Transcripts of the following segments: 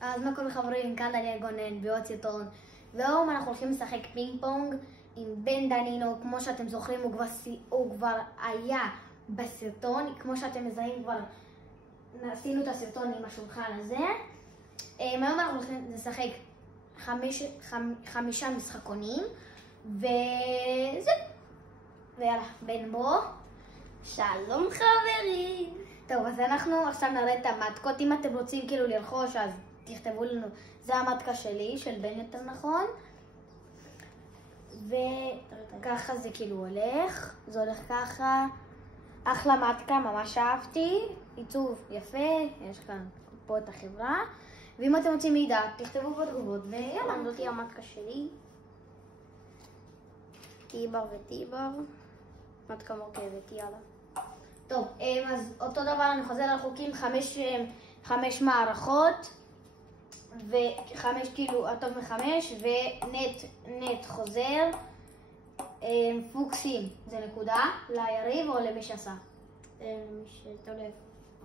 אז מה קורה חברים, כאן דניאל גונן בעוד סרטון. והיום אנחנו הולכים לשחק פינג פונג עם בן דנינו. כמו שאתם זוכרים, הוא כבר היה בסרטון. כמו שאתם מזהים, כבר עשינו את הסרטון עם השולחן הזה. היום אנחנו הולכים לשחק 5 משחקונים. וזהו. ויאללה, בן בו. שלום חברים. טוב, אז אנחנו עכשיו נראה את המתקות. אם אתם רוצים כאילו לרכוש, אז תכתבו לנו. זה המתקה שלי, של בן יותר נכון. וככה זה כאילו הולך. זה הולך ככה. אחלה מתקה, ממש אהבתי. עיצוב יפה, יש כאן פה את החברה. ואם אתם רוצים מידע, תכתבו בתגובות ויאללה. זאתי המתקה שלי. טיבר וטיבר. מתקה מורכבת, יאללה. טוב, אז אותו דבר אני חוזר על חוקים, 5 מערכות, ו5 כאילו הטוב מ5, ונט חוזר, פוקסים זה נקודה, ליריב או למי שעשה? מי שתולב.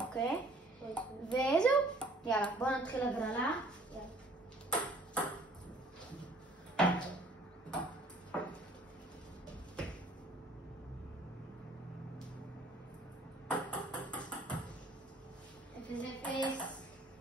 אוקיי, וזהו, יאללה, בואו נתחיל הגרלה.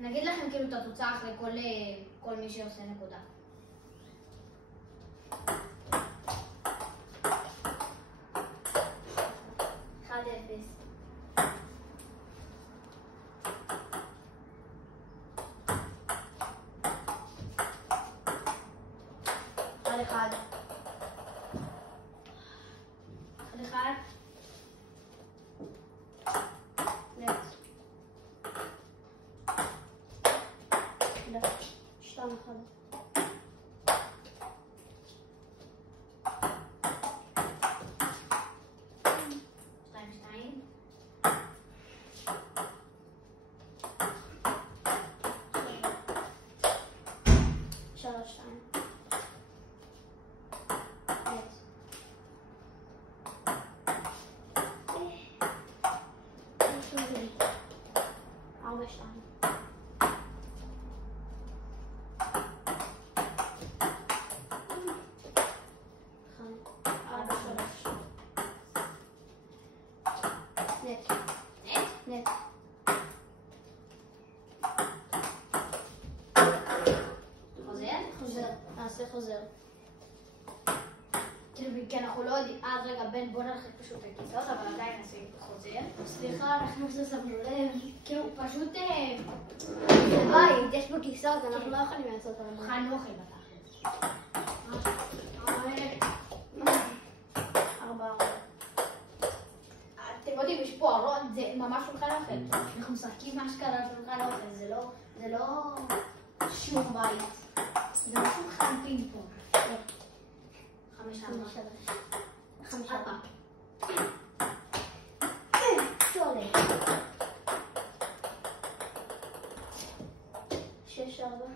נגיד לכם כאילו את התוצאה אחרי כל מי שעושה נקודה. אחד אפס. אחד. נט. חוזר. נעשה חוזר. כי אנחנו לא יודעים, רגע, בן, בוא נלכת פשוט לכיסאות, אבל עדיין נעשה חוזר. סליחה, אנחנו לא שמנו לב, כאילו פשוט... זה בית, יש בו כיסאות, אנחנו לא יכולים לעשות על חן אוכל בתחת. 4. אתם יודעים, יש פה ארון, זה ממש שולחן אוכל. אנחנו משחקים מה שקרה על שולחן אוכל, זה לא שום בית. זה לא שולחן פינג פונג. 5 4. שולה. 6 4.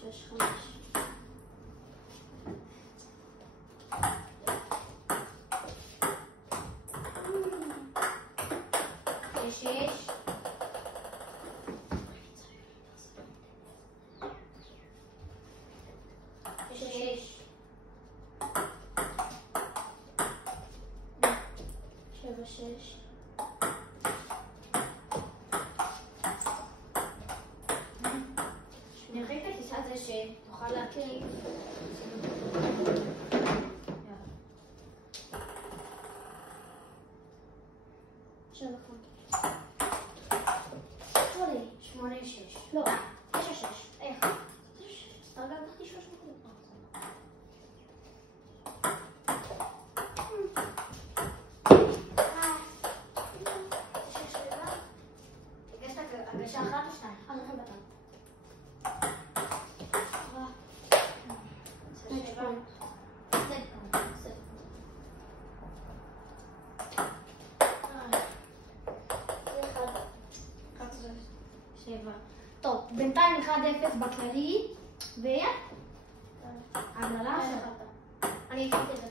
6 5. 6 6 נראה את הכיסא הזה שתוכל להקליט. נכון. 8 6. לא, 9 6. איך? הרגע לקחתי 3 נקודות. הגשה 1 או 2? אני הולכת בטן. 7. טוב, בינתיים 1-0 בכללי, והגרלה שלך. אני אקחתי את זה.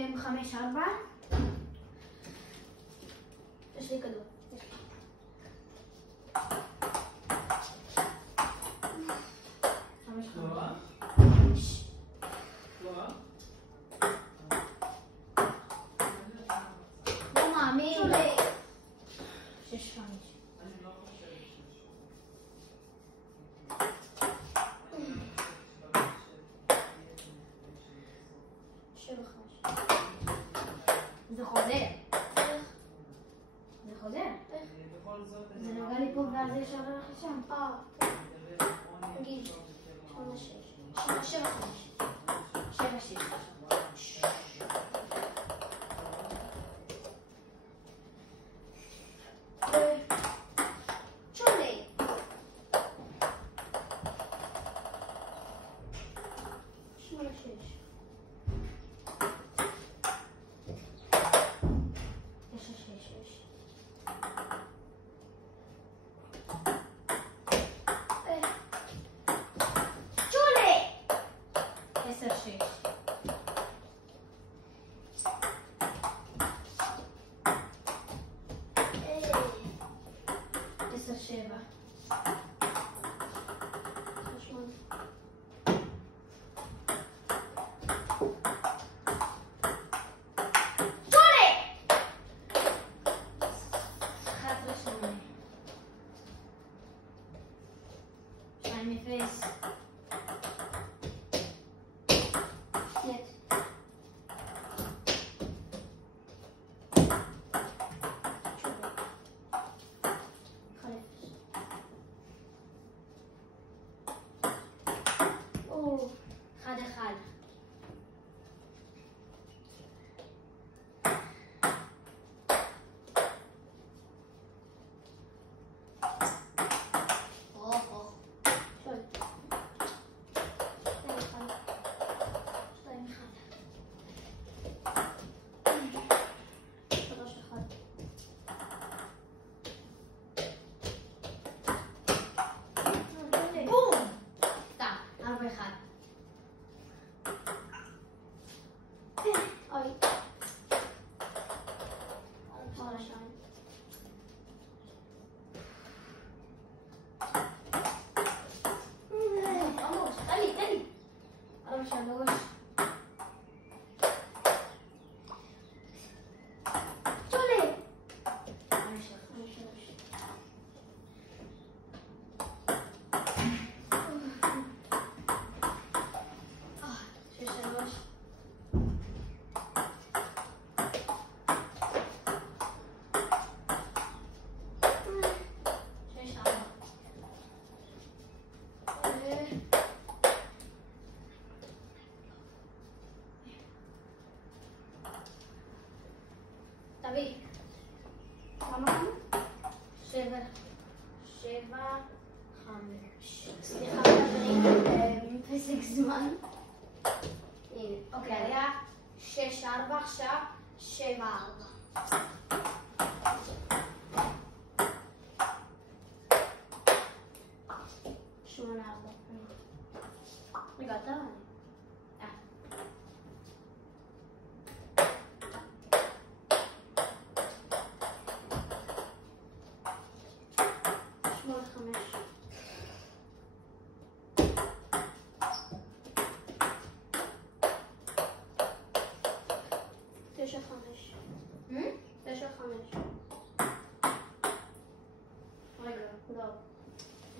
5-4. יש לי כדור. לא מאמין. 6-5. זה חוזר. זה חוזר. זה נוגע לי פה ואז יש עבר לך שם. נגיד 8-6. 7-5. 7-6. צ'ולי. 8-6. תביא. כמה? 7-5. סליחה, חברים, פסק זמן. הנה, אוקיי, היה 6-4 עכשיו, 7-4. רגע, אתה?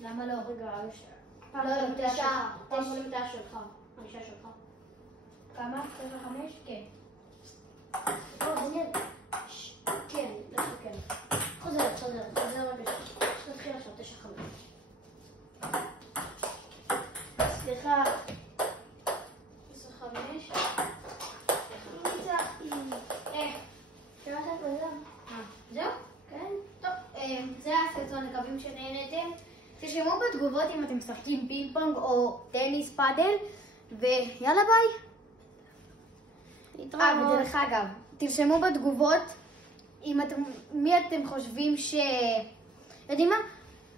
למה לא? פעם למיטה שלך. הגישה שלך. כמה? 7-5? כן. כן, כן. חוזר בבקשה. נתחיל עכשיו 9-5. סליחה. 10-5. זהו? כן. טוב, זה הסרטון, מקווים שנהנתם. תרשמו בתגובות אם אתם משחקים פינג פונג או טניס פאדל, ויאללה ביי. ודרך אגב, תרשמו בתגובות מי אתם חושבים יודעים מה?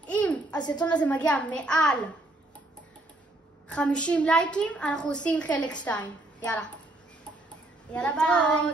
אם הסרטון הזה מגיע מעל 50 לייקים, אנחנו עושים חלק 2. יאללה. יאללה ביי.